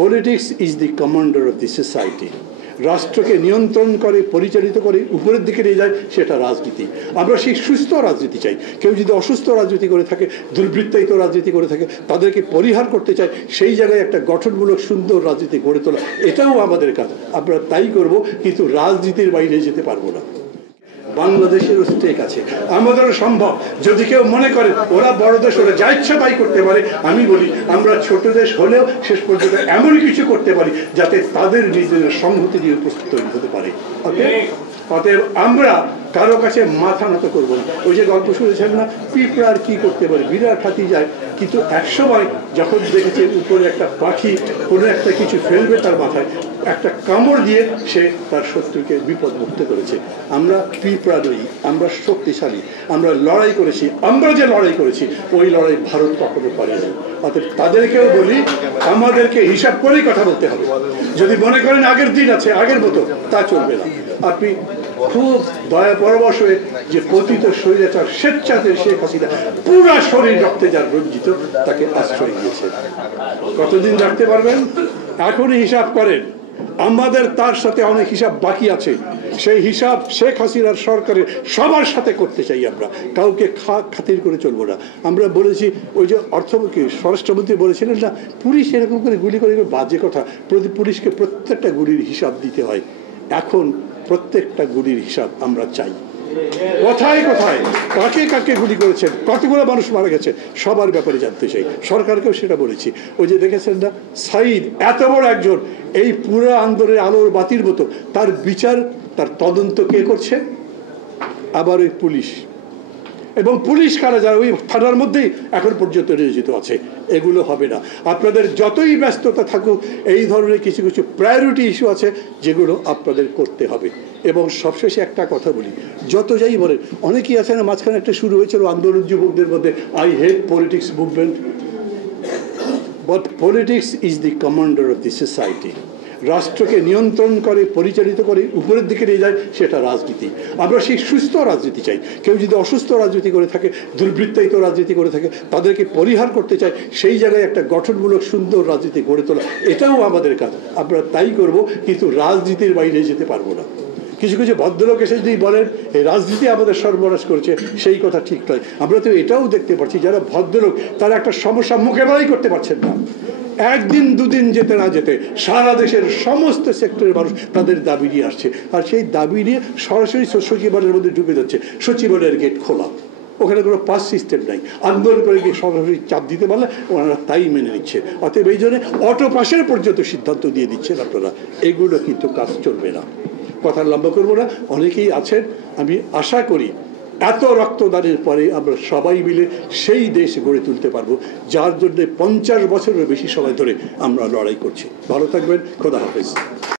Politics is the commander of the society. রাষ্ট্রকে নিয়ন্ত্রণ করে, পরিচালিত করে, উপরের দিকে নিয়ে যায়, সেটা রাজনীতি। আমরা সেই সুস্থ রাজনীতি চাই। কেউ যদি অসুস্থ রাজনীতি করে থাকে, দুর্বৃত্তায়িত রাজনীতি করে থাকে, তাদেরকে পরিহার করতে চাই। সেই জায়গায় একটা গঠনমূলক সুন্দর রাজনীতি গড়ে তোলা, এটাও আমাদের কাজ। আমরা তাই করব, কিন্তু রাজনীতির বাইরে যেতে পারবো না। বাংলাদেশেরও স্টেক আছে, আমাদেরও সম্ভব। যদি কেউ মনে করে ওরা বড় দেশ, ওরা যা ইচ্ছা তাই করতে পারে, আমি বলি আমরা ছোট দেশ হলেও শেষ পর্যন্ত এমন কিছু করতে পারি যাতে তাদের নিজেদের সংহতি দিয়ে উপস্থিত হতে পারে। অতএব আমরা কারো কাছে মাথা নত করবো না। ওই যে গল্প শুনেছেন না, পিঁপড়ার কি করতে পারে, বিরাট হাতি যায়। কিন্তু একসময় যখন দেখেছে উপরে একটা পাখি কোনো একটা কিছু ফেলবে তার মাথায়, একটা কামড় দিয়ে সে তার শত্রুকে বিপদ মুক্ত করেছে। আমরা পিঁপড়া নই, আমরা শক্তিশালী, আমরা লড়াই করেছি। আমরা যে লড়াই করেছি ওই লড়াই ভারত কখনো পারেনি। অর্থাৎ তাদেরকেও বলি, আমাদেরকে হিসাব করেই কথা বলতে হবে। যদি মনে করেন আগের দিন আছে, আগের মতো, তা চলবে না। আপনি খুব দয়া পরবশ হয়ে যে পতিত স্বৈরাচার স্বেচ্ছাতে শেখ হাসিনা পুরা শরীর রক্তে যার রঞ্জিত, তাকে আশ্রয় দিয়েছে। কতদিন রাখতে পারবেন? এখনই হিসাব করেন। আমাদের তার সাথে অনেক হিসাব বাকি আছে। সেই হিসাব শেখ হাসিনার সরকারের সবার সাথে করতে চাই। আমরা কাউকে খাতির করে চলবো না। আমরা বলেছি, ওই যে অর্থমন্ত্রী স্বরাষ্ট্রমন্ত্রী বলেছিলেন না, পুলিশ এরকম করে গুলি করে, বাজে কথা। পুলিশকে প্রত্যেকটা গুলির হিসাব দিতে হয়। এখন প্রত্যেকটা গুলির হিসাব আমরা চাই। কোথায় কোথায় কাকে কাকে গুলি করেছেন, কতগুলো মানুষ মারা গেছে, সবার ব্যাপারে জানতে চাই। সরকারকেও সেটা বলেছি। ওই যে দেখেছেন না, সাইদ এত বড় একজন, এই পুরো আন্দোলনের আলোর বাতির মতো, তার বিচার, তার তদন্ত কে করছে? আবার ওই পুলিশ। এবং পুলিশ কারা, যারা ওই থানার মধ্যেই এখন পর্যন্ত নিয়োজিত আছে। এগুলো হবে না। আপনাদের যতই ব্যস্ততা থাকুক, এই ধরনের কিছু কিছু প্রায়োরিটি ইস্যু আছে যেগুলো আপনাদের করতে হবে। এবং সবশেষে একটা কথা বলি, যত যাই বলেন, অনেকেই আছে না, মাঝখানে একটা শুরু হয়েছিল আন্দোলন যুবকদের মধ্যে, I hate politics movement, but politics is the commander of the society. রাষ্ট্রকে নিয়ন্ত্রণ করে, পরিচালিত করে, উপরের দিকে নিয়ে যায়, সেটা রাজনীতি। আমরা সেই সুস্থ রাজনীতি চাই। কেউ যদি অসুস্থ রাজনীতি করে থাকে, দুর্বৃত্তায়িত রাজনীতি করে থাকে, তাদেরকে পরিহার করতে চাই। সেই জায়গায় একটা গঠনমূলক সুন্দর রাজনীতি গড়ে তোলা, এটাও আমাদের কাজ। আমরা তাই করব, কিন্তু রাজনীতির বাইরে যেতে পারবো না। কিছু কিছু ভদ্রলোক এসে যদি বলেন এই রাজনীতি আমাদের সর্বনাশ করছে, সেই কথা ঠিক নয়। আমরা তো এটাও দেখতে পাচ্ছি, যারা ভদ্রলোক তারা একটা সমস্যা মোকাবেলাই করতে পারছেন না। একদিন দুদিন যেতে না যেতে সারা দেশের সমস্ত সেক্টরের মানুষ তাদের দাবি নিয়ে আসছে, আর সেই দাবি নিয়ে সরাসরি সচিবালয়ের মধ্যে ঢুকে যাচ্ছে। সচিবালয়ের গেট খোলা, ওখানে কোনো পাস সিস্টেম নাই। আন্দোলন করে গিয়ে সরাসরি চাপ দিতে পারলে ওনারা তাই মেনে নিচ্ছে। অতএব এই জন্য অটো পাসের পর্যন্ত সিদ্ধান্ত দিয়ে দিচ্ছেন আপনারা। এগুলো কিন্তু কাজ চলবে না। কথা লম্বা করবো না, অনেকেই আছেন। আমি আশা করি এত রক্তদানের পরে আমরা সবাই মিলে সেই দেশ গড়ে তুলতে পারবো, যার জন্য 50 বছরের বেশি সময় ধরে আমরা লড়াই করছি। ভালো থাকবেন, খোদা হাফেজ।